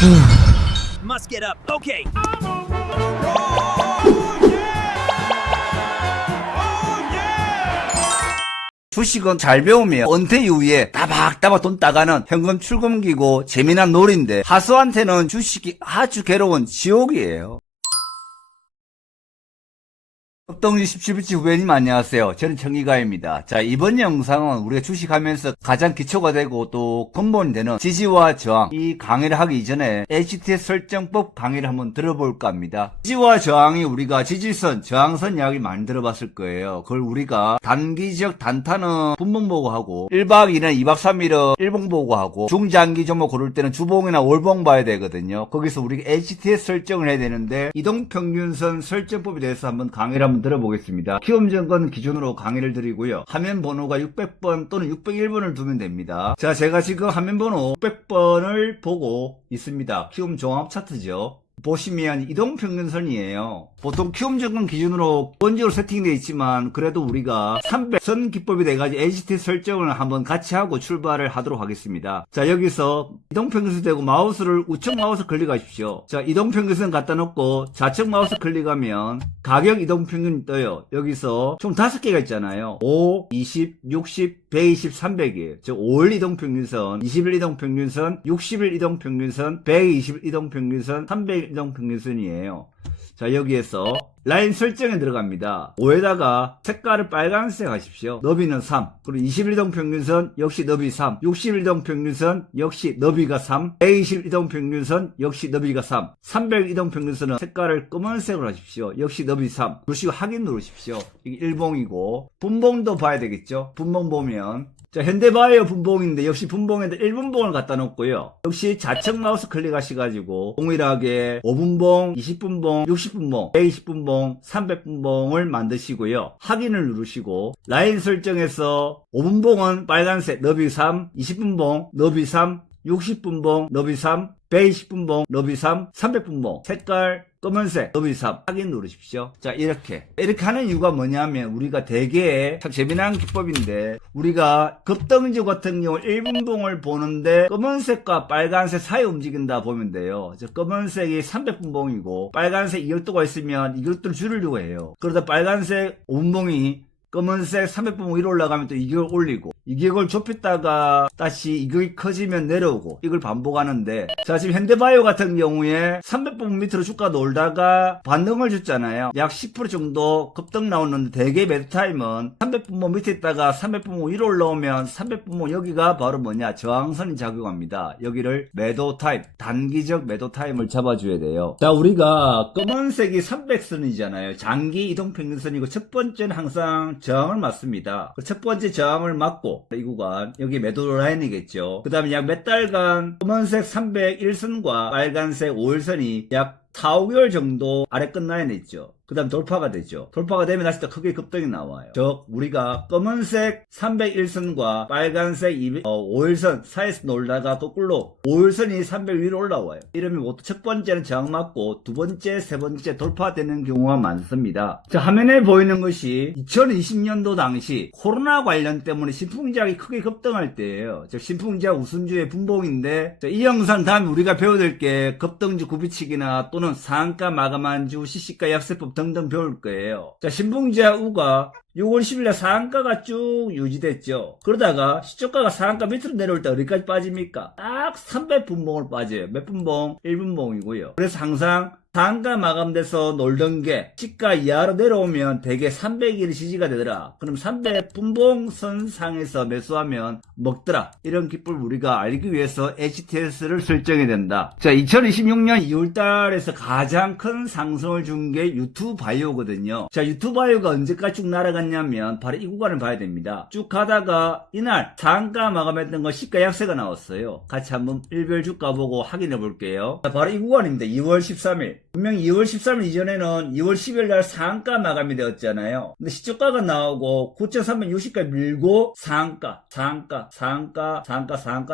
Must get up. Okay. 주식은 잘 배우면 은퇴 이후에 따박따박 돈 따가는 현금 출금기고 재미난 놀이인데 하수한테는 주식이 아주 괴로운 지옥이에요. 업동지 17비치 후배님 안녕하세요. 저는 정기가입니다. 자, 이번 영상은 우리가 주식하면서 가장 기초가 되고 또 근본이 되는 지지와 저항, 이 강의를 하기 이전에 HTS 설정법 강의를 한번 들어볼까 합니다. 지지와 저항이 우리가 지지선, 저항선 이야기 많이 들어봤을 거예요. 그걸 우리가 단기적 단타는 분봉 보고 하고 1박 2일이나 2박 3일은 일봉 보고 하고 중장기 종목 고를 때는 주봉이나 월봉 봐야 되거든요. 거기서 우리가 HTS 설정을 해야 되는데 이동평균선 설정법에 대해서 한번 강의를 한번 들어보겠습니다. 키움증권 기준으로 강의를 드리고요. 화면 번호가 600번 또는 601번을 두면 됩니다. 자, 제가 지금 화면 번호 600번을 보고 있습니다. 키움 종합 차트죠. 보시면 이동평균선이에요. 보통 키움증권 기준으로 기본적으로 세팅되어 있지만 그래도 우리가 300선 기법이 돼가지고 HT 설정을 한번 같이 하고 출발을 하도록 하겠습니다. 자, 여기서 이동평균선 되고 마우스를 우측 마우스 클릭하십시오. 자, 이동평균선 갖다 놓고 좌측 마우스 클릭하면 가격 이동평균이 떠요. 여기서 총 5개가 있잖아요. 5, 20, 60, 120, 300이에요. 즉 5일 이동평균선, 20일 이동평균선, 60일 이동평균선, 120일 이동평균선, 300일 이동평균선이에요. 자, 여기에서 라인 설정에 들어갑니다. 5에다가 색깔을 빨간색 하십시오. 너비는 3. 그리고 20일 이동평균선 역시 너비 3. 60일 이동평균선 역시 너비가 3. 120일 이동평균선 역시 너비가 3. 300일 이동평균선은 색깔을 검은색으로 하십시오. 역시 너비 3. 누르시고 확인 누르십시오. 이게 일봉이고 분봉도 봐야 되겠죠. 분봉 보면 자, 현대바이오 분봉인데 역시 분봉에다 1분봉을 갖다 놓고요. 역시 좌측 마우스 클릭하셔가지고 동일하게 5분봉, 20분봉, 60분봉, 120분봉, 300분봉을 만드시고요. 확인을 누르시고 라인 설정에서 5분봉은 빨간색 너비 3, 20분봉 너비 3, 60분봉 너비 3, 120분봉 너비 3, 300분봉 색깔 검은색 너비 3 확인 누르십시오. 자, 이렇게 하는 이유가 뭐냐면 우리가 대개 참 재미난 기법인데 우리가 급등주 같은 경우 1분봉을 보는데 검은색과 빨간색 사이 움직인다 보면 돼요. 검은색이 300분봉이고 빨간색 이격도가 있으면 이격도를 줄이려고 해요. 그러다 빨간색 5분봉이 검은색 300분봉 위로 올라가면 또 이격을 올리고 이격을 좁혔다가 다시 이격이 커지면 내려오고 이걸 반복하는데 자, 지금 현대바이오 같은 경우에 300분봉 밑으로 주가 놀다가 반등을 줬잖아요. 약 10% 정도 급등 나오는데 대개 매도 타임은 300분봉 밑에 있다가 300분봉 위로 올라오면 300분봉 여기가 바로 뭐냐 저항선이 작용합니다. 여기를 매도 타임 단기적 매도 타임을 잡아줘야 돼요. 자, 우리가 검은색이 300선이잖아요. 장기 이동평균선이고 첫 번째는 항상 저항을 맞습니다. 첫 번째 저항을 맞고 이 구간 여기 매도 라인이겠죠. 그 다음에 약 몇 달간 검은색 301선과 빨간색 5일선이 약 4, 5개월 정도 아래 끝 라인에 있죠. 그 다음 돌파가 되죠. 돌파가 되면 다시 또 크게 급등이 나와요. 즉 우리가 검은색 301선과 빨간색 5일선 사이에서 놀다가 거꾸로 5일선이 300 위로 올라와요. 이러면 보통 첫 번째는 저항 맞고 두 번째, 세 번째 돌파되는 경우가 많습니다. 자, 화면에 보이는 것이 2020년도 당시 코로나 관련 때문에 신풍제약이 크게 급등할 때예요. 즉 신풍제약 우선주의 분봉인데 자, 이 영상 다음에 우리가 배워야 될 게 급등주 굽이치기나 또는 상한가 마감한주 시시가 약세법 등등 배울 거예요. 자, 신풍제약 우가 6월 10일에 상한가가 쭉 유지됐죠. 그러다가 시초가가 상한가 밑으로 내려올 때 어디까지 빠집니까? 딱 300분봉을 빠져요. 몇 분봉? 1분봉이고요. 그래서 항상 상한가 마감돼서 놀던 게 시가 이하로 내려오면 대개 300일이 지지가 되더라. 그럼 300분봉선 상에서 매수하면 먹더라. 이런 기법을 우리가 알기 위해서 HTS를 설정해야 된다. 자, 2026년 2월달에서 가장 큰 상승을 준 게 유투바이오거든요. 자, 유투바이오가 언제까지 쭉 날아갔냐면 바로 이 구간을 봐야 됩니다. 쭉 가다가 이날 상한가 마감했던 거 시가 약세가 나왔어요. 같이 한번 일별 주가 보고 확인해 볼게요. 자, 바로 이 구간입니다. 2월 13일 분명히 2월 13일 이전에는 2월 10일 날 상한가 마감이 되었잖아요. 근데 시초가가 나오고 9,360까지 밀고 상한가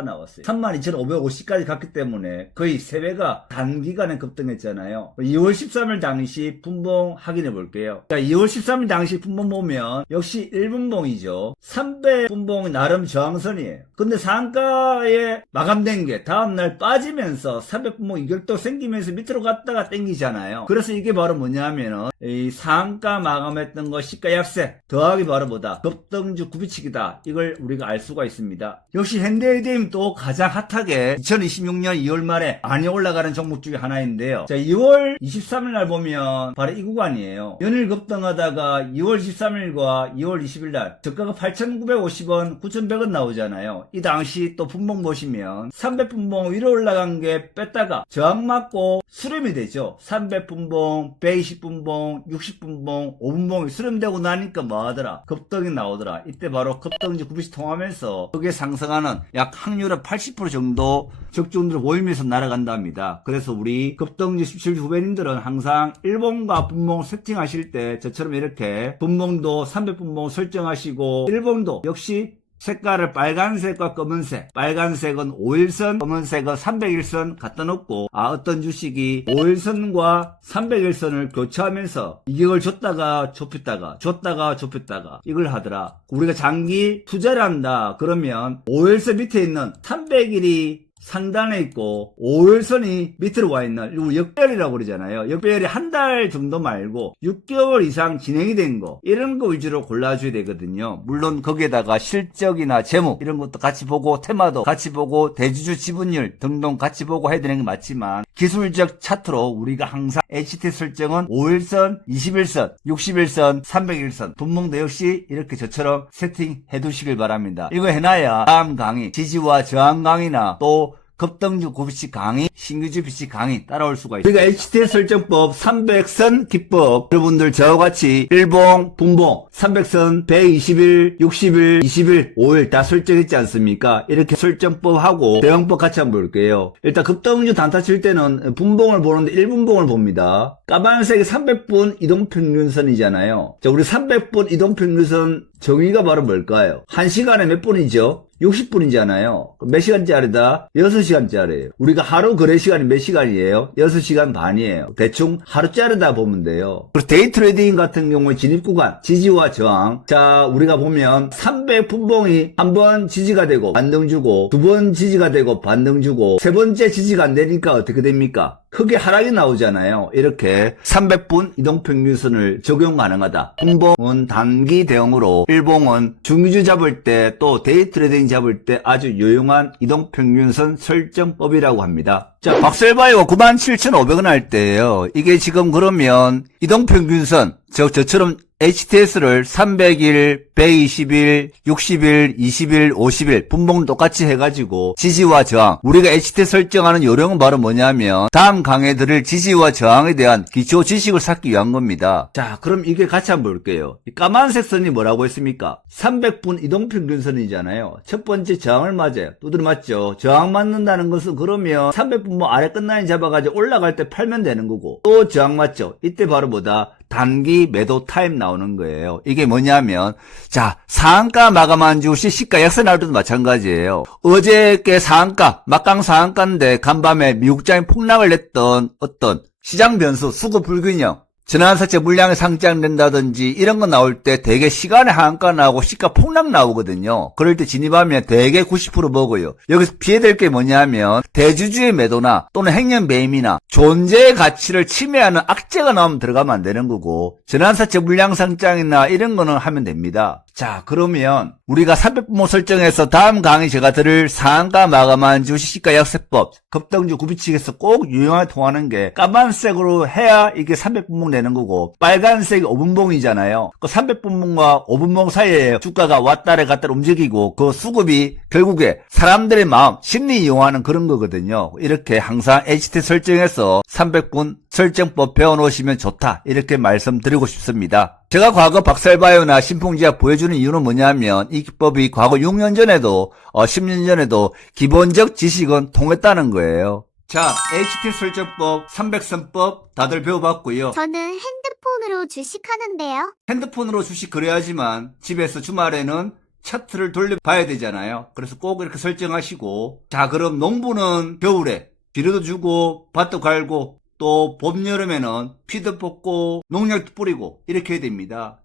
나왔어요. 32,550까지 갔기 때문에 거의 3배가 단기간에 급등했잖아요. 2월 13일 당시 분봉 확인해 볼게요. 자, 2월 13일 당시 분봉 보면 역시 1분봉이죠. 3배 분봉이 나름 저항선이에요. 근데 상한가에 마감된 게 다음날 빠지면서 300분봉 이격도 생기면서 밑으로 갔다가 땡기잖아요. 그래서 이게 바로 뭐냐면은 이 상한가 마감했던 거 시가 약세 더하기 바로 뭐다? 급등주 굽이치기다. 이걸 우리가 알 수가 있습니다. 역시 현대해임도 가장 핫하게 2026년 2월 말에 많이 올라가는 종목 중에 하나인데요. 자, 2월 23일 날 보면 바로 이 구간이에요. 연일 급등하다가 2월 13일과 2월 20일 날 저가가 8,950원, 9,100원 나오잖아요. 이 당시 또 분봉 보시면 300분봉 위로 올라간 게 뺐다가 저항 맞고 수렴이 되죠. 300분봉, 120분봉, 60분봉, 5분봉이 수렴되고 나니까 뭐하더라? 급등이 나오더라. 이때 바로 급등주 9비씩 통하면서 그게 상승하는 약 확률은 80% 정도 적중들을 보이면서 날아간답니다. 그래서 우리 급등주 17주 후배님들은 항상 일봉과 분봉 세팅하실 때 저처럼 이렇게 분봉도 300분봉 설정하시고 일봉도 역시 색깔을 빨간색과 검은색, 빨간색은 5일선, 검은색은 300일선 갖다 놓고 어떤 주식이 5일선과 300일선을 교체하면서 이격을 줬다가 좁혔다가 이걸 하더라. 우리가 장기 투자를 한다 그러면 5일선 밑에 있는 300일이 상단에 있고 5일선이 밑으로 와 있는 이거 역배열이라고 그러잖아요. 역배열이 한 달 정도 말고 6개월 이상 진행이 된 거 이런 거 위주로 골라줘야 되거든요. 물론 거기에다가 실적이나 재무 이런 것도 같이 보고 테마도 같이 보고 대주주 지분율 등등 같이 보고 해야 되는 게 맞지만 기술적 차트로 우리가 항상 HT 설정은 5일선, 20일선, 60일선, 300일선 분봉도 역시 이렇게 저처럼 세팅해 두시길 바랍니다. 이거 해놔야 다음 강의 지지와 저항 강의나 또 급등주 고비치 강의, 신규주 비치 강의 따라올 수가 있습니다. 우리가 HTS 설정법 300선 기법 여러분들 저와 같이 일봉, 분봉 300선 120일, 60일, 20일, 5일 다 설정했지 않습니까? 이렇게 설정법하고 대응법 같이 한번 볼게요. 일단 급등주 단타 칠 때는 분봉을 보는데 1분봉을 봅니다. 까만색이 300분 이동평균선이잖아요. 자, 우리 300분 이동평균선 정의가 바로 뭘까요? 1시간에 몇 분이죠? 60분이잖아요. 몇 시간짜리다? 6시간짜리예요. 우리가 하루 거래 시간이 몇 시간이에요? 6시간 반이에요. 대충 하루짜리다 보면 돼요. 그리고 데이 트레이딩 같은 경우에 진입구간, 지지와 저항. 자, 우리가 보면 300분봉이 한 번 지지가 되고 반등 주고 두 번 지지가 되고 반등 주고 세 번째 지지가 안 되니까 어떻게 됩니까? 크게 하락이 나오잖아요. 이렇게 300분 이동평균선을 적용 가능하다. 분봉은 단기 대응으로 일봉은 중기주 잡을 때 또 데이 트레이딩 잡을 때 아주 유용한 이동평균선 설정법이라고 합니다. 자, 박셀바이오 97,500원 할 때예요. 이게 지금 그러면 이동평균선 저처럼 HTS를 300일, 120일, 60일, 20일, 50일 분봉 똑같이 해가지고 지지와 저항 우리가 HTS 설정하는 요령은 바로 뭐냐면 다음 강의에 드릴 지지와 저항에 대한 기초 지식을 쌓기 위한 겁니다. 자, 그럼 이게 같이 한번 볼게요. 이 까만색 선이 뭐라고 했습니까? 300분 이동평균선이잖아요. 첫 번째 저항을 맞아요. 두드려 맞죠? 저항 맞는다는 것은 그러면 300분 뭐 아래 끝라인 잡아가지고 올라갈 때 팔면 되는 거고 또 저항 맞죠? 이때 바로 뭐다? 단기 매도 타임 나오는 거예요. 이게 뭐냐면 자, 상한가 마감한 주식 시가 약세 나올 때도 마찬가지예요. 어저께 상한가 막강 상한가인데 간밤에 미국장이 폭락을 냈던 어떤 시장 변수 수급 불균형 전환사채 물량이 상장된다든지 이런 거 나올 때 대개 시간에 하한가 나오고 시가 폭락 나오거든요. 그럴 때 진입하면 대개 90% 먹어요. 여기서 피해될 게 뭐냐면 대주주의 매도나 또는 행령 매임이나 존재의 가치를 침해하는 악재가 나오면 들어가면 안 되는 거고 전환사채 물량 상장이나 이런 거는 하면 됩니다. 자, 그러면 우리가 300분봉 설정해서 다음 강의 제가 들을 상한가 마감한 주식 시가 약세법 급등주 굽이치기에서 꼭 유용하게 통하는 게 까만색으로 해야 이게 300분봉 되는 거고 빨간색이 5분봉이잖아요. 그 300분봉과 5분봉 사이에 주가가 왔다리 갔다리 움직이고 그 수급이 결국에 사람들의 마음, 심리 이용하는 그런 거거든요. 이렇게 항상 HT 설정해서 300분 설정법 배워놓으시면 좋다 이렇게 말씀드리고 싶습니다. 제가 과거 박살바이오나 신풍지약 보여주는 이유는 뭐냐면 이 기법이 과거 6년 전에도 10년 전에도 기본적 지식은 통했다는 거예요. 자, HT 설정법, 300선법 다들 배워봤고요. 저는 핸드폰으로 주식하는데요. 핸드폰으로 주식 거래하지만 집에서 주말에는 차트를 돌려봐야 되잖아요. 그래서 꼭 이렇게 설정하시고, 자, 그럼 농부는 겨울에 비료도 주고 밭도 갈고 또 봄, 여름에는 피도 뽑고 농약도 뿌리고 이렇게 해야 됩니다.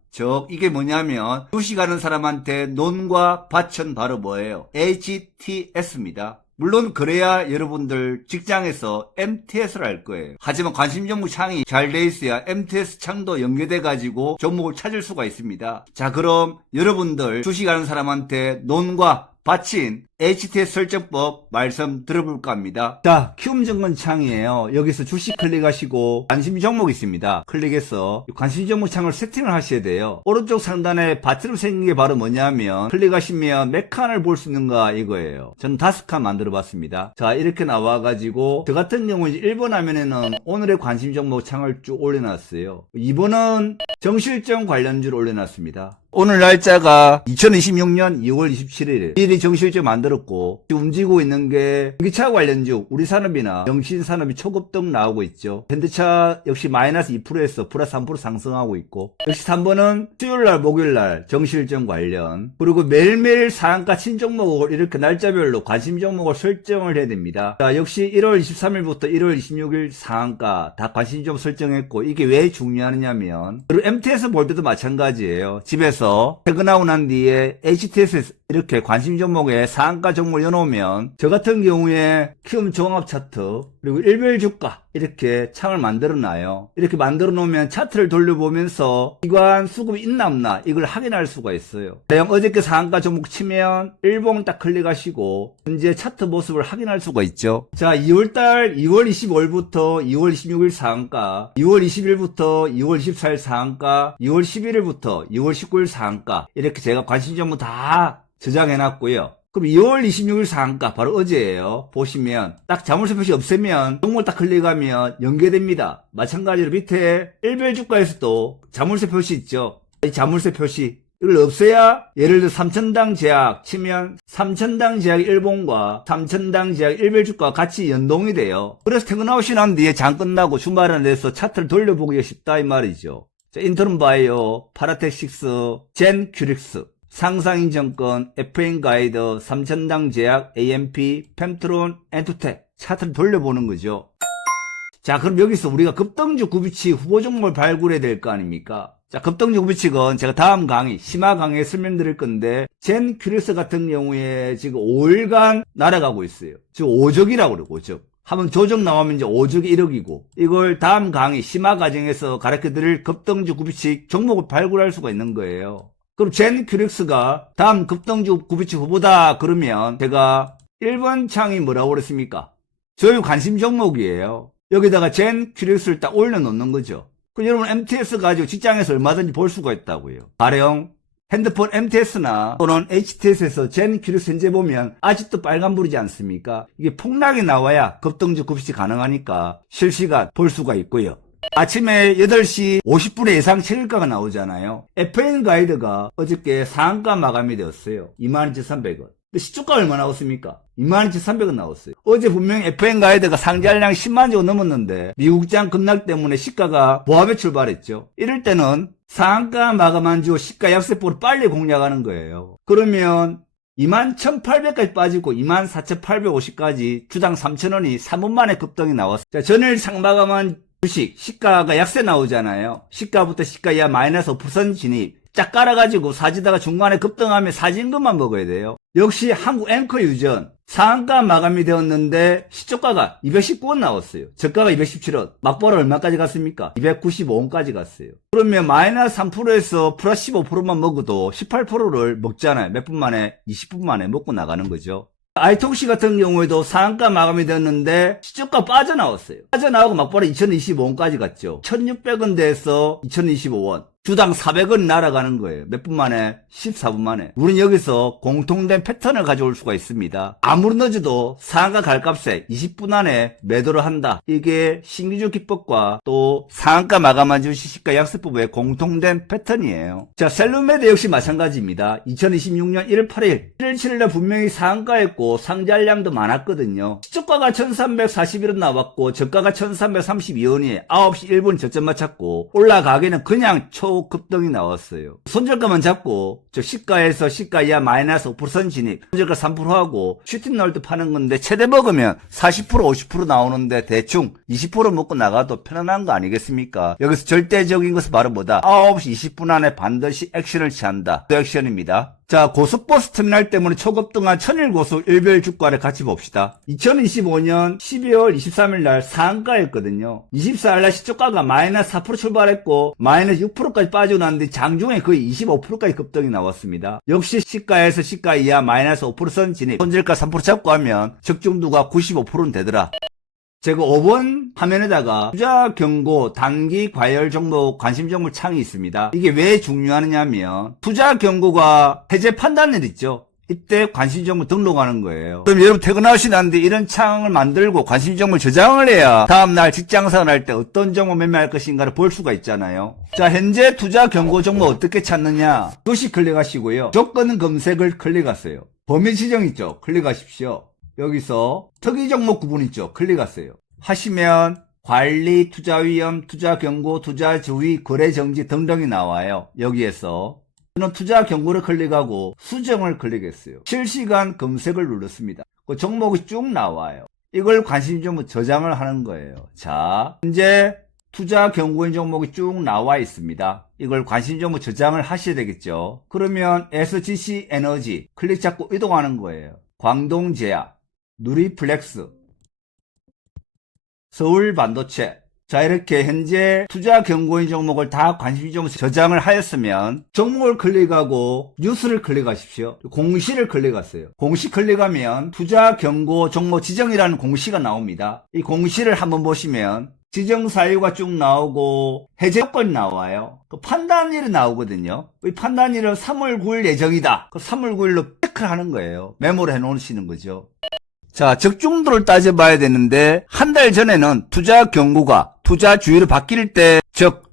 이게 뭐냐면 주식하는 사람한테 논과 밭은 바로 뭐예요? HTS입니다. 물론 그래야 여러분들 직장에서 MTS를 할 거예요. 하지만 관심 종목 창이 잘 돼 있어야 MTS 창도 연계돼 가지고 종목을 찾을 수가 있습니다. 자, 그럼 여러분들 주식하는 사람한테 논과 밭인 HTS 설정법 말씀 들어볼까 합니다. 자, 키움 증권 창이에요. 여기서 주식 클릭하시고 관심 종목 있습니다. 클릭해서 관심 종목 창을 세팅을 하셔야 돼요. 오른쪽 상단에 밭으로 생긴 게 바로 뭐냐면 클릭하시면 몇 칸을 볼 수 있는가 이거예요. 저는 5칸 만들어 봤습니다. 자, 이렇게 나와가지고 저 같은 경우 1번 화면에는 오늘의 관심 종목 창을 쭉 올려놨어요. 2번은 정실적 관련주를 올려놨습니다. 오늘 날짜가 2026년 2월 27일. 일이 정실적 만들었고, 지금 움직이고 있는 게 전기차 관련주, 우리산업이나 영신산업이 초급등 나오고 있죠. 현대차 역시 마이너스 2%에서 플러스 3% 상승하고 있고, 역시 3번은 수요일날, 목요일날 정실적 관련, 그리고 매일매일 상한가 친종목을 이렇게 날짜별로 관심 종목을 설정을 해야 됩니다. 자, 역시 1월 23일부터 1월 26일 상한가 다 관심 종목 설정했고, 이게 왜 중요하냐면, 그리고 MTS 볼 때도 마찬가지예요. 집에서 퇴근하고 난 뒤에 HTS에서 이렇게 관심 종목에 상한가 종목을 여놓으면 저 같은 경우에 키움 종합 차트 그리고 일별 주가 이렇게 창을 만들어 놔요. 이렇게 만들어 놓으면 차트를 돌려보면서 기관 수급이 있나 없나 이걸 확인할 수가 있어요. 대형 어저께 상한가 종목 치면 일봉 딱 클릭하시고 현재 차트 모습을 확인할 수가 있죠. 자, 2월달 2월 25일부터 2월 26일 상한가, 2월 20일부터 2월 24일 상한가, 2월 11일부터 2월 19일 상한가 이렇게 제가 관심 종목 다 저장해 놨고요. 그럼 2월 26일 상한가 바로 어제예요. 보시면 딱 자물쇠 표시 없애면 종목을 딱 클릭하면 연계됩니다. 마찬가지로 밑에 일별 주가에서도 자물쇠 표시 있죠. 이 자물쇠 표시 이걸 없애야 예를 들어 3천당 제약 치면 3천당 제약 일봉과 3천당 제약 일별 주가가 같이 연동이 돼요. 그래서 퇴근아웃이 난 뒤에 장 끝나고 주말에 내서 차트를 돌려보기가 쉽다 이 말이죠. 자, 인트론 바이오, 파라텍식스, 젠 큐릭스, 상상인증권, FN 가이드, 3천당 제약, AMP, 펜트론, 엔투텍 차트를 돌려보는 거죠. 자, 그럼 여기서 우리가 급등주 구비치 후보 종목을 발굴해야 될 거 아닙니까? 자, 급등주 구비치은 제가 다음 강의, 심화 강의에 설명드릴 건데, 젠 큐릭스 같은 경우에 지금 5일간 날아가고 있어요. 지금 5적이라고 그러고, 5적. 한번 조정 나오면 이제 5적이 1억이고, 이걸 다음 강의, 심화 과정에서 가르쳐드릴 급등주 구비치 종목을 발굴할 수가 있는 거예요. 그럼 젠 큐릭스가 다음 급등주 구비치 후보다 그러면 제가 1번 창이 뭐라고 그랬습니까? 저희 관심 종목이에요. 여기다가 젠 큐릭스를 딱 올려놓는 거죠. 그럼 여러분 MTS 가지고 직장에서 얼마든지 볼 수가 있다고요. 가령 핸드폰 MTS나 또는 HTS에서 젠 큐릭스 현재 보면 아직도 빨간불이지 않습니까? 이게 폭락이 나와야 급등주 구비치 가능하니까 실시간 볼 수가 있고요. 아침에 8시 50분에 예상 최저가가 나오잖아요. FN 가이드가 어저께 상한가 마감이 되었어요. 22,300원. 근데 시초가 얼마 나왔습니까? 22,300원 나왔어요. 어제 분명히 FN 가이드가 상장량 10만 정도 넘었는데 미국장 급락 때문에 시가가 보합에 출발했죠. 이럴 때는 상한가 마감한 주 시가 약세포를 빨리 공략하는 거예요. 그러면 21,800까지 빠지고 24,850까지 주당 3,000원이 3분 만에 급등이 나왔어요. 자, 전일 상마감한 주식 시가가 약세 나오잖아요. 시가부터 시가 이하 마이너스 5% 진입 쫙 깔아가지고 사지다가 중간에 급등하면 사진 것만 먹어야 돼요. 역시 한국 앵커 유전 상한가 마감이 되었는데 시초가가 219원 나왔어요. 저가가 217원. 막바로 얼마까지 갔습니까? 295원까지 갔어요. 그러면 마이너스 3%에서 플러스 15%만 먹어도 18%를 먹잖아요. 몇 분 만에? 20분 만에 먹고 나가는 거죠. 아이톡시 같은 경우에도 상한가 마감이 됐는데 시초가 빠져나왔어요. 빠져나오고 막바로 2025원까지 갔죠. 1600원대에서 2025원. 주당 400원 날아가는 거예요. 몇 분 만에? 14분 만에. 우린 여기서 공통된 패턴을 가져올 수가 있습니다. 아무리 늦어도 상한가 갈 값에 20분 안에 매도를 한다. 이게 신규주 기법과 또 상한가 마감한 주식 시가 약세법의 공통된 패턴이에요. 자, 셀룸메드 역시 마찬가지입니다. 2026년 1월 8일 1월 7일날 분명히 상한가였고 상장량도 많았거든요. 시초가가 1341원 나왔고 저가가 1332원이 9시 1분 저점 맞췄고 올라가기는 그냥 초급등이 나왔어요. 손절가만 잡고 저 시가에서 시가 이하 마이너스 5% 진입, 손절가 3%하고 슈팅 나올 때 파는 건데 최대 먹으면 40% 50% 나오는데 대충 20% 먹고 나가도 편안한 거 아니겠습니까? 여기서 절대적인 것은 바로 뭐다? 9시 20분 안에 반드시 액션을 취한다. 그 액션입니다. 자, 고속버스 터미널 때문에 초급등한 천일고속 일별 주가를 같이 봅시다. 2025년 12월 23일 날 상한가였거든요. 24일 날 시초가가 마이너스 4% 출발했고 마이너스 6%까지 빠지고 났는데 장중에 거의 25%까지 급등이 나왔습니다. 역시 시가에서 시가 이하 마이너스 5% 진입, 손절가 3% 잡고 하면 적중도가 95%는 되더라. 제가 5번 화면에다가 투자 경고 단기 과열 종목 관심 종목 창이 있습니다. 이게 왜 중요하냐면 투자 경고가 해제 판단일 있죠. 이때 관심 종목 등록하는 거예요. 그럼 여러분 퇴근하시는데 이런 창을 만들고 관심 종목을 저장을 해야 다음날 직장생활 할 때 어떤 종목 매매할 것인가를 볼 수가 있잖아요. 자, 현재 투자 경고 종목 어떻게 찾느냐? 이것이 클릭하시고요. 조건 검색을 클릭하세요. 범위 지정 있죠? 클릭하십시오. 여기서 특이 종목 구분 있죠? 클릭하세요. 하시면 관리, 투자 위험, 투자 경고, 투자 주의, 거래 정지 등등이 나와요. 여기에서 저는 투자 경고를 클릭하고 수정을 클릭했어요. 실시간 검색을 눌렀습니다. 그 종목이 쭉 나와요. 이걸 관심 종목 저장을 하는 거예요. 자, 현재 투자 경고인 종목이 쭉 나와 있습니다. 이걸 관심 종목 저장을 하셔야 되겠죠. 그러면 SGC 에너지 클릭 잡고 이동하는 거예요. 광동제약, 누리플렉스, 서울반도체. 자, 이렇게 현재 투자 경고인 종목을 다 관심 종목 저장을 하였으면 종목을 클릭하고 뉴스를 클릭하십시오. 공시를 클릭하세요. 공시 클릭하면 투자 경고 종목 지정이라는 공시가 나옵니다. 이 공시를 한번 보시면 지정 사유가 쭉 나오고 해제 조건이 나와요. 그 판단일이 나오거든요. 이 판단일은 3월 9일 예정이다. 그 3월 9일로 체크를 하는 거예요. 메모를 해놓으시는 거죠. 자, 적중도를 따져봐야 되는데 한 달 전에는 투자 경고가 투자 주의로 바뀔 때, 즉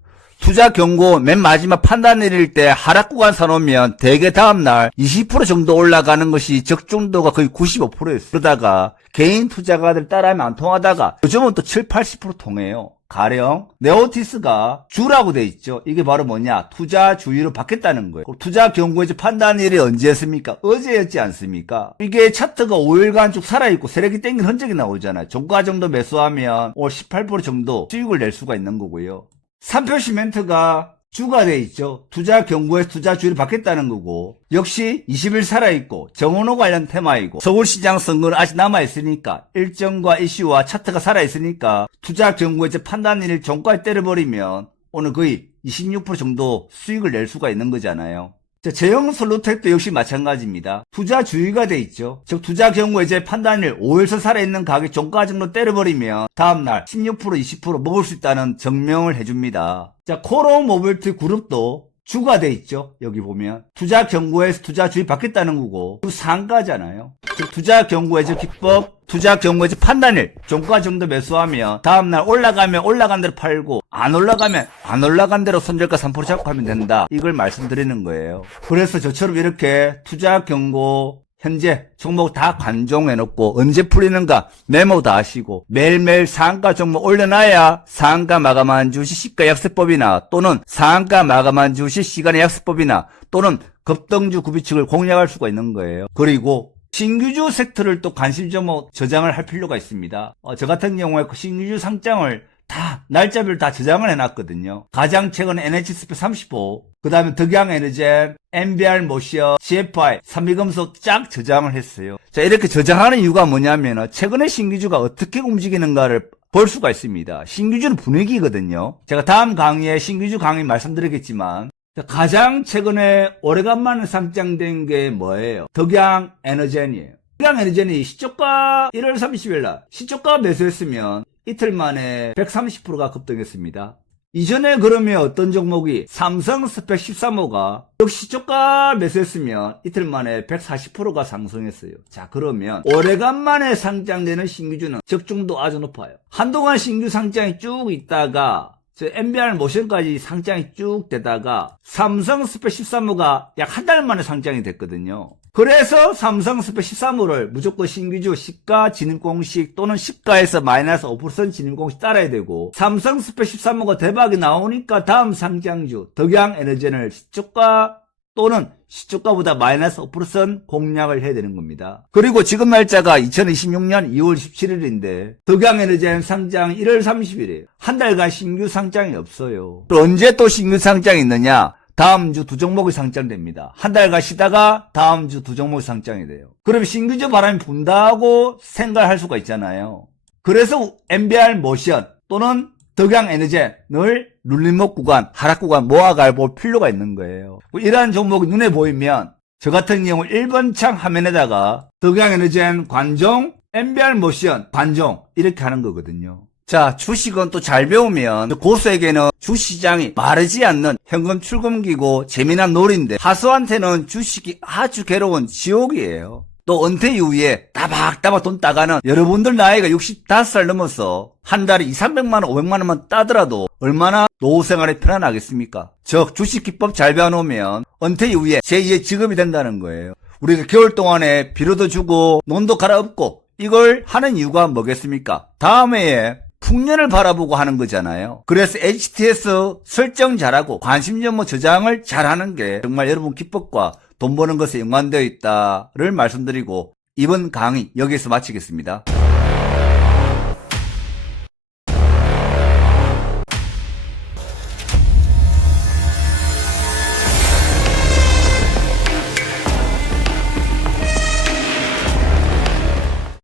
투자 경고 맨 마지막 판단일일 때 하락 구간 사놓으면 대개 다음날 20% 정도 올라가는 것이 적중도가 거의 95%였어요. 그러다가 개인 투자가들 따라하면 안 통하다가 요즘은 또 7, 80% 통해요. 가령 네오티스가 주라고 돼 있죠. 이게 바로 뭐냐? 투자 주의로 바뀌었다는 거예요. 투자 경고의 판단일이 언제였습니까? 어제였지 않습니까? 이게 차트가 5일간 쭉 살아있고 세력이 땡긴 흔적이 나오잖아요. 종가 정도 매수하면 올 18% 정도 수익을 낼 수가 있는 거고요. 삼표 시멘트가 주가 돼 있죠. 투자 경고에서 투자 주의로 바뀌었다는 거고, 역시 20일 살아있고 정원호 관련 테마이고 서울시장 선거는 아직 남아있으니까 일정과 이슈와 차트가 살아있으니까 투자 경고에서 판단일을 종가에 때려버리면 오늘 거의 26% 정도 수익을 낼 수가 있는 거잖아요. 자, 제형 솔루텍도 역시 마찬가지입니다. 투자 주의가 돼 있죠. 즉 투자 경고에 이제 판단일 5일선 살아있는 가격 종가 정도 때려버리면 다음날 16% 20% 먹을 수 있다는 증명을 해줍니다. 자, 코로 모빌티 그룹도 주가 돼 있죠. 여기 보면 투자 경고에서 투자 주의 바뀌었다는 거고 그 상가잖아요. 즉 투자 경고에서 기법, 투자 경고에서 판단일 종가 정도 매수하면 다음날 올라가면 올라간 대로 팔고 안 올라가면 안 올라간 대로 손절가 3% 잡고 하면 된다. 이걸 말씀드리는 거예요. 그래서 저처럼 이렇게 투자 경고 현재 종목 다 관종해놓고 언제 풀리는가 메모 다 하시고 매일매일 상한가 종목 올려놔야 상한가 마감한 주식 시가 약세법이나 또는 상한가 마감한 주식 시간의 약세법이나 또는 급등주 구비칙을 공략할 수가 있는 거예요. 그리고 신규주 섹터를 또 관심 종목 저장을 할 필요가 있습니다. 저 같은 경우에 그 신규주 상장을 다 날짜별 다 저장을 해놨거든요. 가장 최근 NH스페 35, 그 다음에 덕양에너젠, MBR 모션, CFI, 삼미금속 쫙 저장을 했어요. 자, 이렇게 저장하는 이유가 뭐냐면 최근에 신규주가 어떻게 움직이는가를 볼 수가 있습니다. 신규주는 분위기거든요. 제가 다음 강의에 신규주 강의 말씀드리겠지만 가장 최근에 오래간만에 상장된 게 뭐예요? 덕양에너젠이에요. 덕양에너젠이 시초가 1월 30일 날 시초가 매수했으면 이틀 만에 130%가 급등했습니다. 이전에 그러면 어떤 종목이 삼성 스펙 13호가 역시 저가 매수했으면 이틀 만에 140%가 상승했어요. 자, 그러면 오래간만에 상장되는 신규주는 적중도 아주 높아요. 한동안 신규 상장이 쭉 있다가 MBR 모션까지 상장이 쭉 되다가 삼성 스펙 13호가 약 한 달 만에 상장이 됐거든요. 그래서 삼성 스펙 13호를 무조건 신규주 시가 진입공식 또는 시가에서 마이너스 5% 진입공식 따라야 되고, 삼성 스펙 13호가 대박이 나오니까 다음 상장주 덕양에너지를 시초가 또는 시초가보다 마이너스 5% 공략을 해야 되는 겁니다. 그리고 지금 날짜가 2026년 2월 17일인데 덕양에너지는 상장 1월 30일이에요. 한 달간 신규 상장이 없어요. 또 언제 또 신규 상장이 있느냐? 다음 주 두 종목이 상장됩니다. 한 달간 쉬다가 다음 주 두 종목이 상장이 돼요. 그럼 신규주 바람이 분다고 생각할 수가 있잖아요. 그래서 MBR 모션 또는 덕양에너지를 눌림목 구간, 하락 구간 모아가 볼 필요가 있는 거예요. 이러한 종목이 눈에 보이면 저 같은 경우 1번 창 화면에다가 덕양에너지 관종, MBR 모션 관종 이렇게 하는 거거든요. 자, 주식은 또 잘 배우면 고수에게는 주시장이 마르지 않는 현금 출금기고 재미난 놀이인데 하수한테는 주식이 아주 괴로운 지옥이에요. 또 은퇴 이후에 따박따박 돈 따가는 여러분들 나이가 65살 넘어서 한 달에 200~300만 원, 500만 원만 따더라도 얼마나 노후 생활이 편안하겠습니까? 즉 주식 기법 잘 배워놓으면 은퇴 이후에 제2의 직업이 된다는 거예요. 우리가 겨울 동안에 비료도 주고 논도 갈아엎고 이걸 하는 이유가 뭐겠습니까? 다음 해에 풍년을 바라보고 하는 거잖아요. 그래서 HTS 설정 잘하고 관심 정보 저장을 잘하는 게 정말 여러분 기법과 돈 버는 것에 연관되어 있다를 말씀드리고 이번 강의 여기서 마치겠습니다.